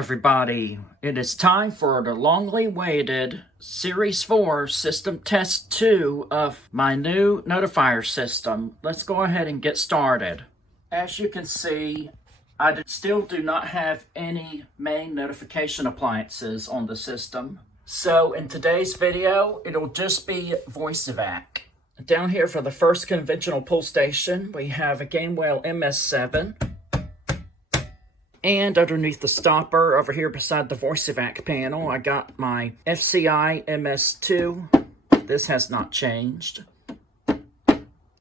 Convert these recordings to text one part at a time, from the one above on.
everybody. It is time for the longly awaited Series 4 System Test 2 of my new notifier system. Let's go ahead and get started. As you can see, I still do not have any main notification appliances on the system. So in today's video, it'll just be VoiceEvac. Down here for the first conventional pull station, we have a Gainwell MS7. And underneath the stopper over here beside the VoiceEvac panel, I got my FCI MS2. This has not changed.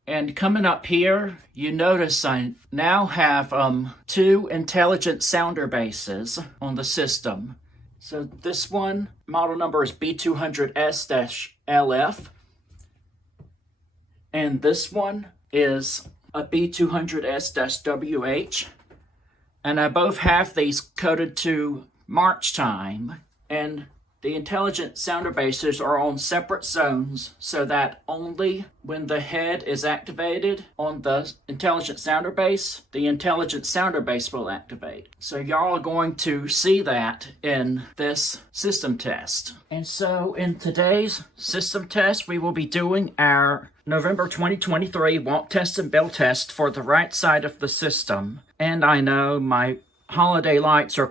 And coming up here, you notice I now have two intelligent sounder bases on the system. So this one, model number is B200S-LF. And this one is a B200S-WH. And I both have these coded to March time, and the intelligent sounder bases are on separate zones so that only when the head is activated on the intelligent sounder base, the intelligent sounder base will activate. So y'all are going to see that in this system test. And so in today's system test, we will be doing our November 2023 walk test and bell test for the right side of the system. And I know my holiday lights are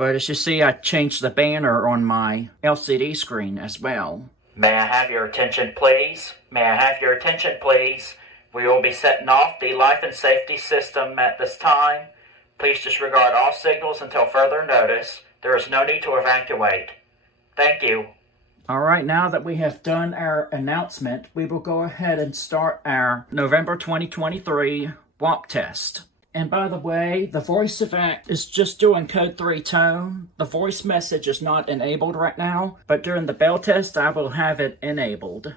but as you see, I changed the banner on my LCD screen as well. May I have your attention, please? May I have your attention, please? We will be setting off the life and safety system at this time. Please disregard all signals until further notice. There is no need to evacuate. Thank you. All right, now that we have done our announcement, we will go ahead and start our November 2023 walk test. And by the way, the VoiceEvac is just doing code 3 tone. The voice message is not enabled right now, but during the bell test, I will have it enabled.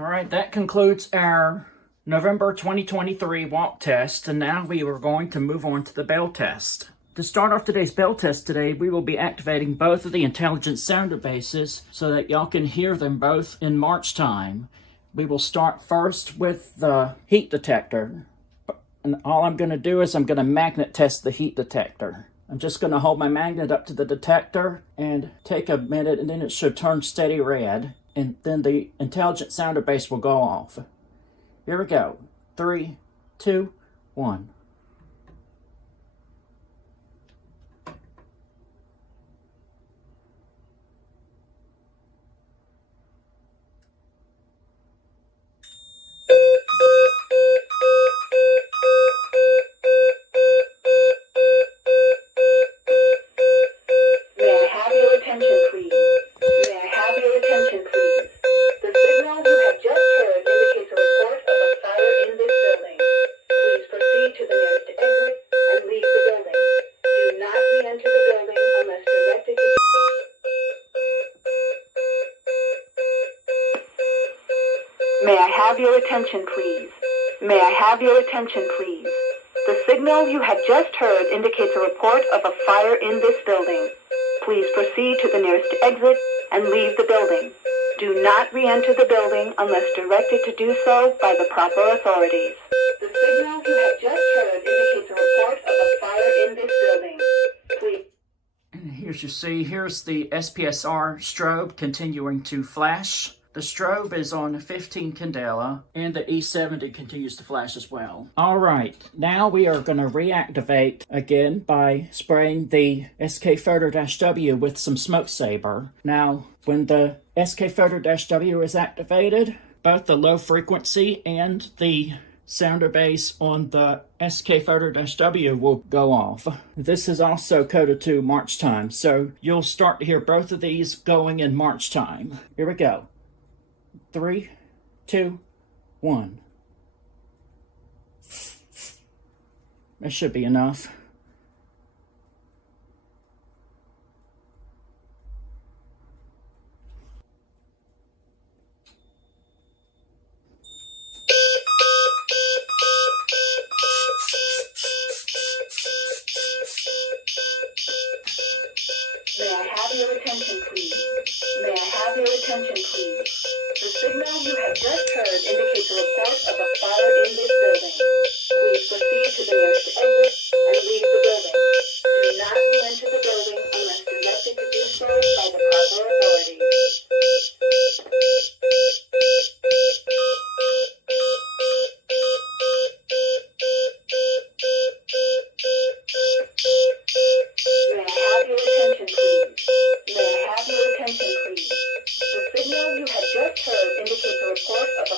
All right, that concludes our November 2023 walk test, and now we are going to move on to the bell test. To start off today's bell test today, we will be activating both of the intelligent sounder bases so that y'all can hear them both in march time. We will start first with the heat detector. And all I'm going to do is I'm going to magnet test the heat detector. I'm just going to hold my magnet up to the detector and take a minute, and then it should turn steady red. And then the intelligent sounder base will go off. Here we go. 3, 2, 1. May I have your attention, please? May I have your attention, please? The signal you have just heard indicates a report of a fire in this building. Please proceed to the nearest exit and leave the building. Do not re-enter the building unless directed to do so by the proper authorities. The signal you have just heard indicates a report of a fire in this building. Please. And here's you see, here's the SPSR strobe continuing to flash. The strobe is on 15 candela, and the E70 continues to flash as well. All right, now we are going to reactivate again by spraying the SK Photo-W with some smoke saber. Now, when the SK Photo-W is activated, both the low frequency and the sounder base on the SK Photo-W will go off. This is also coded to march time, so you'll start to hear both of these going in march time. Here we go. 3, 2, 1. That should be enough. May I have your attention, please? May I have your attention, please? The signal you have just heard indicates a report of a fire in this building. Please proceed to the nearest exit and leave the building. Do not re-enter the building unless directed to do so by the proper authorities. May I have your attention, please? May I have your attention, please? The signal you have just heard indicates a report of a...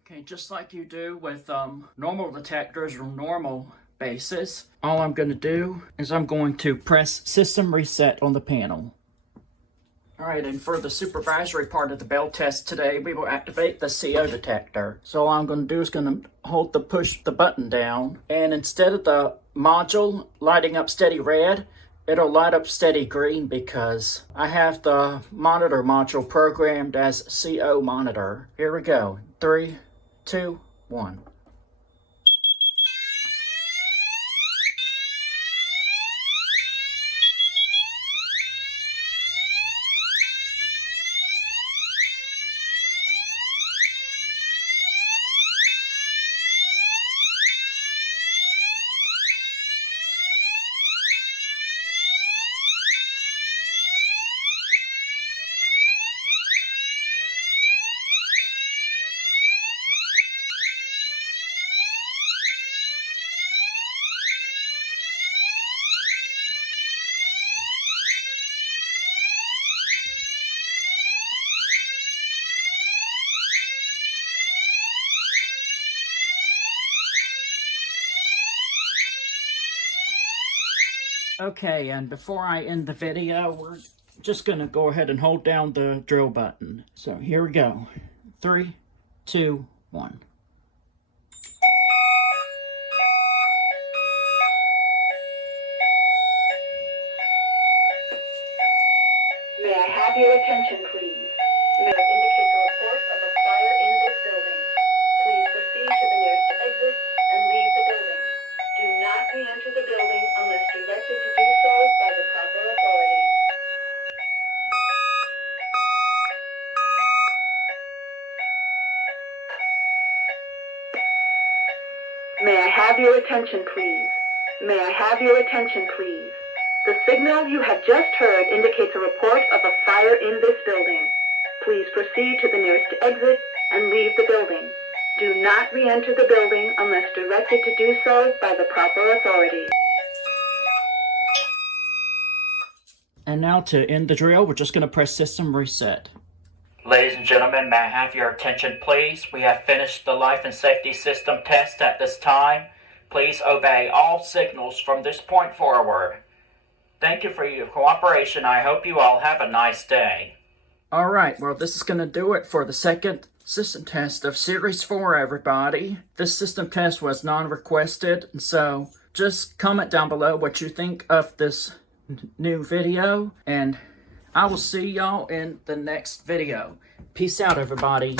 Okay, just like you do with normal detectors or normal bases, all I'm going to do is I'm going to press System Reset on the panel. Alright, and for the supervisory part of the bell test today, we will activate the CO detector. So all I'm going to do is going to push the button down, and instead of the module lighting up steady red, it'll light up steady green because I have the monitor module programmed as CO monitor. Here we go. 3, 2, 1. Okay, and before I end the video, we're just going to go ahead and hold down the drill button. So here we go. 3, 2, 1. May I have your attention, please? May I indicate a report of a fire in this building. Please proceed to the nearest exit and leave the building. Do not re-enter the building unless directed to do so by the proper authorities. May I have your attention, please? May I have your attention, please? The signal you have just heard indicates a report of a fire in this building. Please proceed to the nearest exit and leave the building. Do not re-enter the building unless directed to do so by the proper authorities. And now to end the drill, we're just going to press system reset. Ladies and gentlemen, may I have your attention, please? We have finished the life and safety system test at this time. Please obey all signals from this point forward. Thank you for your cooperation. I hope you all have a nice day. Alright, well this is going to do it for the second system test of Series 4, everybody. This system test was non-requested, so just comment down below what you think of this new video, and I will see y'all in the next video. Peace out, everybody.